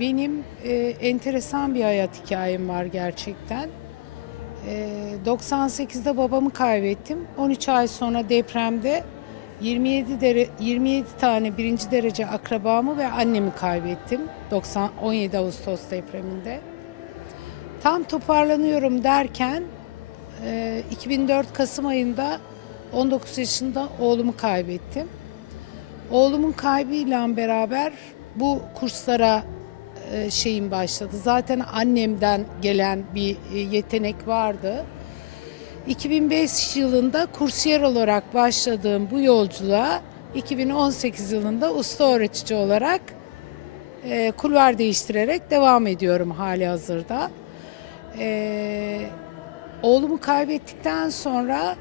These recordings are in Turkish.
benim e, enteresan bir hayat hikayem var gerçekten. E, 98'de babamı kaybettim. 13 ay sonra depremde 27 dere, 27 tane birinci derece akrabamı ve annemi kaybettim. 90 17 Ağustos depreminde. Tam toparlanıyorum derken e, 2004 Kasım ayında 19 yaşında oğlumu kaybettim. Oğlumun kaybıyla beraber bu kurslara şeyim başladı. Zaten annemden gelen bir e, yetenek vardı. 2005 yılında kursiyer olarak başladığım bu yolculuğa 2018 yılında usta öğretici olarak e, kulvar değiştirerek devam ediyorum hali hazırda. E, oğlumu kaybettikten sonra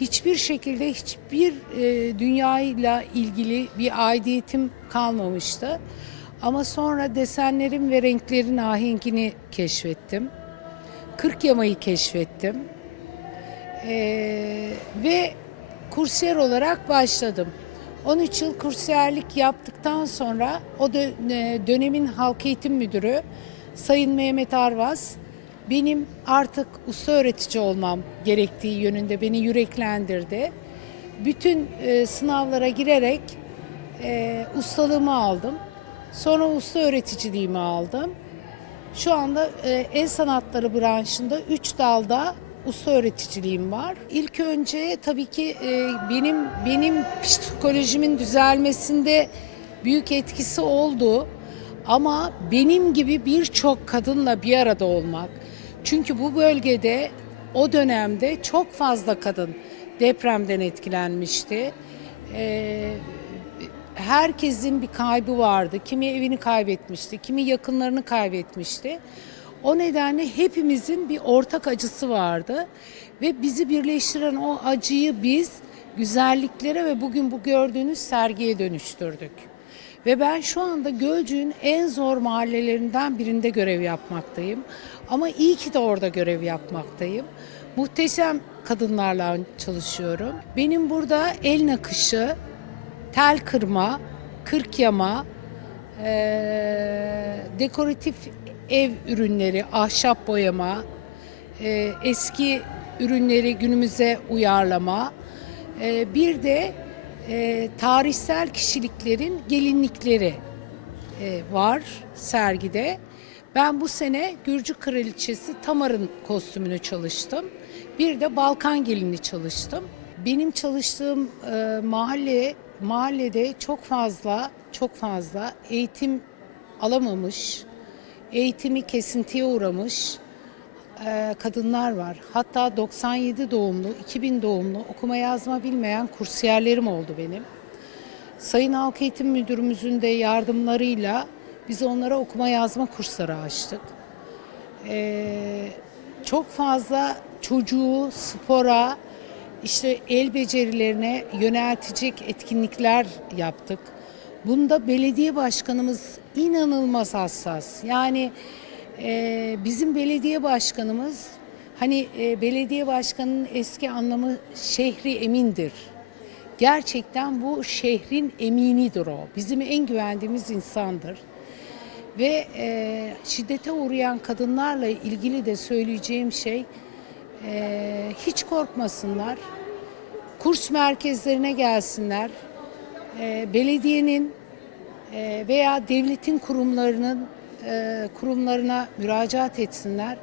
hiçbir şekilde hiçbir e, dünyayla ilgili bir aidiyetim kalmamıştı. Ama sonra desenlerin ve renklerin ahengini keşfettim. Kırk yamayı keşfettim. Ee, ve kursiyer olarak başladım. 13 yıl kursiyerlik yaptıktan sonra o e, dönemin halk eğitim müdürü Sayın Mehmet Arvaz benim artık usta öğretici olmam gerektiği yönünde beni yüreklendirdi. Bütün e, sınavlara girerek e, ustalığımı aldım. Sonra usta öğreticiliğimi aldım. Şu anda e, el sanatları branşında 3 dalda usta öğreticiliğim var. İlk önce tabii ki e, benim benim psikolojimin düzelmesinde büyük etkisi oldu. Ama benim gibi birçok kadınla bir arada olmak. Çünkü bu bölgede o dönemde çok fazla kadın depremden etkilenmişti. Ee, herkesin bir kaybı vardı. Kimi evini kaybetmişti, kimi yakınlarını kaybetmişti. O nedenle hepimizin bir ortak acısı vardı ve bizi birleştiren o acıyı biz güzelliklere ve bugün bu gördüğünüz sergiye dönüştürdük. Ve ben şu anda Gölcük'ün en zor mahallelerinden birinde görev yapmaktayım. Ama iyi ki de orada görev yapmaktayım. Muhteşem kadınlarla çalışıyorum. Benim burada el nakışı, tel kırma, kırk yama, eee, dekoratif ev ürünleri, ahşap boyama, eee, eski ürünleri günümüze uyarlama, eee, bir de eee, tarihsel kişiliklerin gelinlikleri eee, var sergide. Ben bu sene Gürcü Kraliçesi Tamar'ın kostümünü çalıştım. Bir de Balkan gelini çalıştım. Benim çalıştığım e, mahalle mahallede çok fazla çok fazla eğitim alamamış, eğitimi kesintiye uğramış e, kadınlar var. Hatta 97 doğumlu, 2000 doğumlu okuma yazma bilmeyen kursiyerlerim oldu benim. Sayın Halk Eğitim Müdürümüzün de yardımlarıyla biz onlara okuma yazma kursları açtık. Ee, çok fazla çocuğu spora, işte el becerilerine yöneltecek etkinlikler yaptık. Bunda belediye başkanımız inanılmaz hassas. Yani e, bizim belediye başkanımız hani e, belediye başkanının eski anlamı şehri emindir. Gerçekten bu şehrin eminidir o. Bizim en güvendiğimiz insandır. Ve e, şiddete uğrayan kadınlarla ilgili de söyleyeceğim şey e, hiç korkmasınlar. Kurs merkezlerine gelsinler. E, belediyenin e, veya devletin kurumlarının e, kurumlarına müracaat etsinler.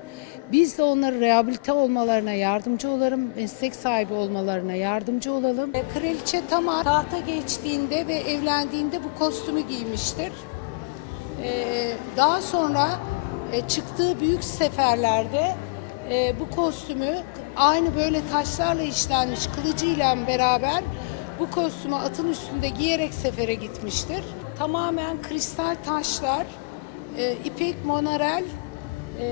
Biz de onları rehabilite olmalarına yardımcı olalım, meslek sahibi olmalarına yardımcı olalım. E, Kraliçe Tamar tahta geçtiğinde ve evlendiğinde bu kostümü giymiştir. Ee, daha sonra e, çıktığı büyük seferlerde e, bu kostümü aynı böyle taşlarla işlenmiş kılıcıyla beraber bu kostümü atın üstünde giyerek sefere gitmiştir. Tamamen kristal taşlar, e, ipek monarel e,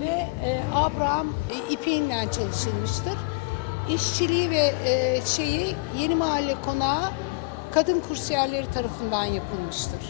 ve e, Abraham e, ipeğinden çalışılmıştır. İşçiliği ve e, şeyi Yeni Mahalle Konağı kadın kursiyerleri tarafından yapılmıştır.